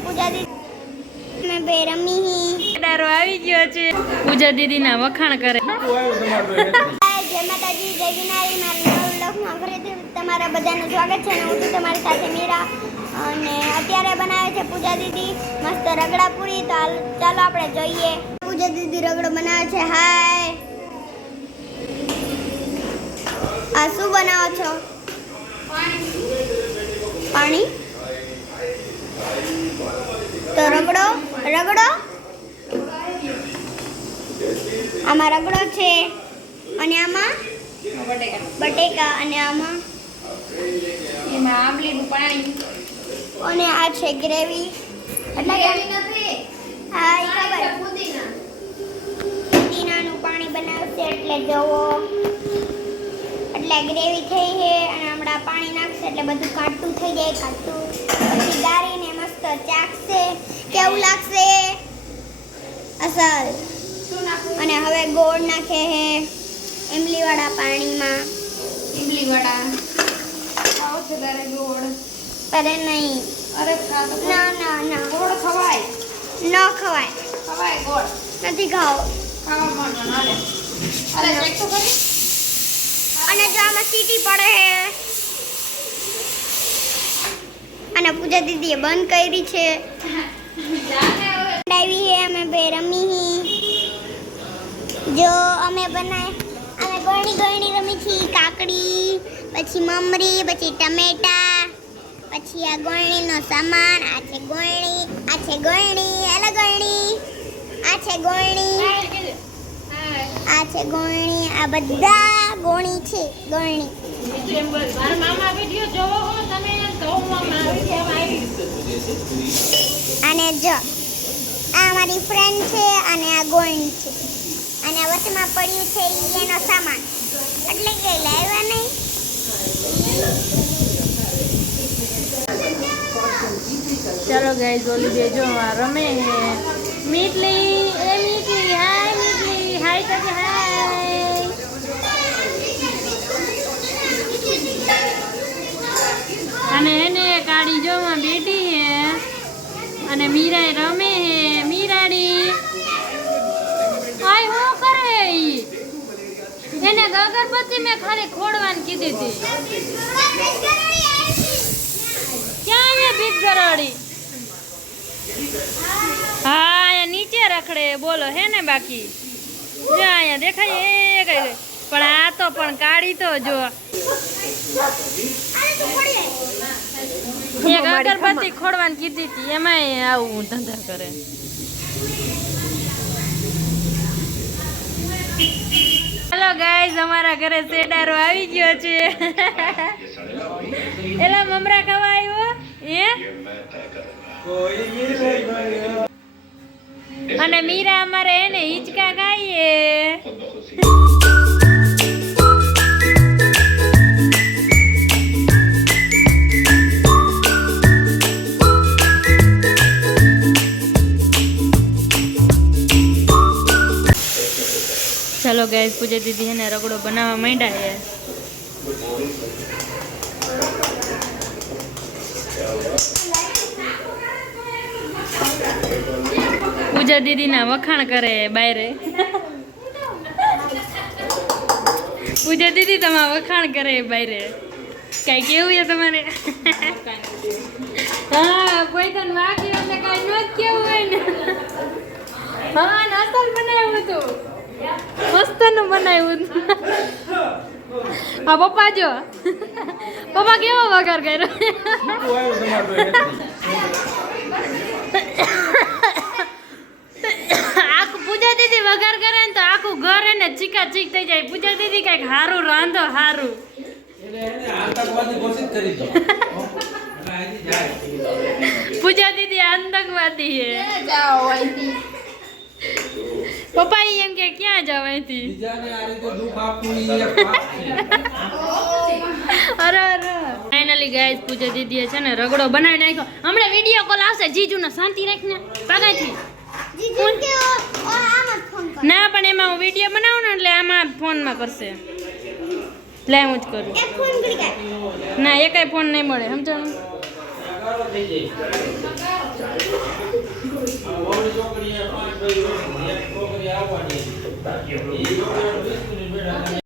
પૂજા દીદી મેં બે રમી ડારો આવી ગયો છે પૂજા દીદીના વખાણ કરે જય માતાજી જય વિનારી મારા વ્લોગમાં ફરીથી તમારા બધાનું સ્વાગત છે અને હું છું તમારી સાથે મીરા અને અત્યારે બનાવે છે પૂજા દીદી મસ્ત રગડા પૂરી તો ચાલો આપણે જોઈએ પૂજા દીદી રગડો બનાવે છે હાય આ શું બનાવો છો પાણી તો રગડો આમાં રગડો છે અને આમાં બટેકા અને આમાં એમાં આંબલીનું પાણી અને આ છે ગ્રેવી એટલે હા એ ખબર પુદીનાનું પાણી બનાવશે એટલે જવો એટલે ગ્રેવી થઈ છે અને હમણાં પાણી નાખશે એટલે બધું કાટું થઈ જાય કાટું પછી ગાળીને મસ્ત ચાખશે કેવું લાગશે અસલ અને હવે ગોળ નાખે છે ઇમલીવાળા પાણીમાં ઇમલીવાળા ખાઓ છે તારે ગોળ અરે નહીં અરે ખા તો ના ગોળ ખવાય ન ખવાય ગોળ નથી ખાવો ખાવા પણ હાલે અરે ચેક તો કરી અને જો આમાં સીટી પડે અને પૂજા દીદીએ બંધ કરી છે આવી છે અમે બે રમી જો અમે ગળણી રમી છીએ કાકડી પછી મમરી પછી ટમેટા પછી આ ગળણીનો સામાન આ છે ગળણી હેલો ગળણી આ છે ગળણી આ બધા ગોણી છે ગળણી મારા મામા વિડિયો જોવો હો તમે તો મામા વિડિયો આવી અને જો આ મારી ફ્રેન્ડ છે અને આ ગોળણી છે અને વચમાં પડ્યું છે એનો સામાન એટલે કે લાવ્યા નહીં ચલો ગાઈસ ઓલી બે જો રમે હે મીઠલી હાય કરજે હાય અને એને કાળી જોમાં બેઠી હે અને મીરા રમે હે મીરાડી આય હું કરે ઈ એને અગરબત્તી મેં ખાલી ખોડવાની કીધી હતી ક્યાં એ ભીખ ગરોડી હા અહીંયા નીચે રખડે બોલો હે ને બાકી જો અહીંયા દેખાય એ કઈ પણ આ તો પણ કાઢી તો જો એક અગરબત્તી ખોડવાની કીધી હતી એમાંય આવું ધંધા કરે હેલો ગાઈઝ અમારા ઘરે સેડારો આવી ગયો છે એલા મમરા ખાવા આવ્યો અને મીરા અમારે એને હિંચકા ખાઈએ ચલો ગાઈસ પૂજા દીદી એને રગડો બનાવવા માંડ્યા છે પૂજા દીદીના વખાણ કરે બાયરે પૂજા દીદી તમારા વખાણ કરે બાયરે કઈ કેવું છે તમારે હા કોઈ તને વાગી એટલે કઈ ન કેવું હોય ને હા નાસ્તો બનાવ્યું હતું મસ્તનું બનાવ્યું હા પપ્પા જો પપ્પા કેવો વઘાર કર્યો આખું પૂજા દીદી વઘાર કરે ને તો આખું ઘર એને ચીકા ચીક થઈ જાય પૂજા દીદી કઈક હારું રાંધો હારું પૂજા દીદી આતંકવાદી હે પપ્પા એમ કે ક્યાં જાવ અહીંથી અરે ફાઇનલી ગાઈસ પૂજા દીદીએ છે ને રગડો બનાવી નાખ્યો હમણાં વિડીયો કોલ આવશે જીજુને શાંતિ રાખને પાગાથી ના પણ એમાં હું વિડીયો બનાવું ને એટલે આમાં ફોનમાં કરશે લે હું જ કરું ના એકાય ફોન નહીં મળે સમજાણું એક છોકરી આવવાની હતી.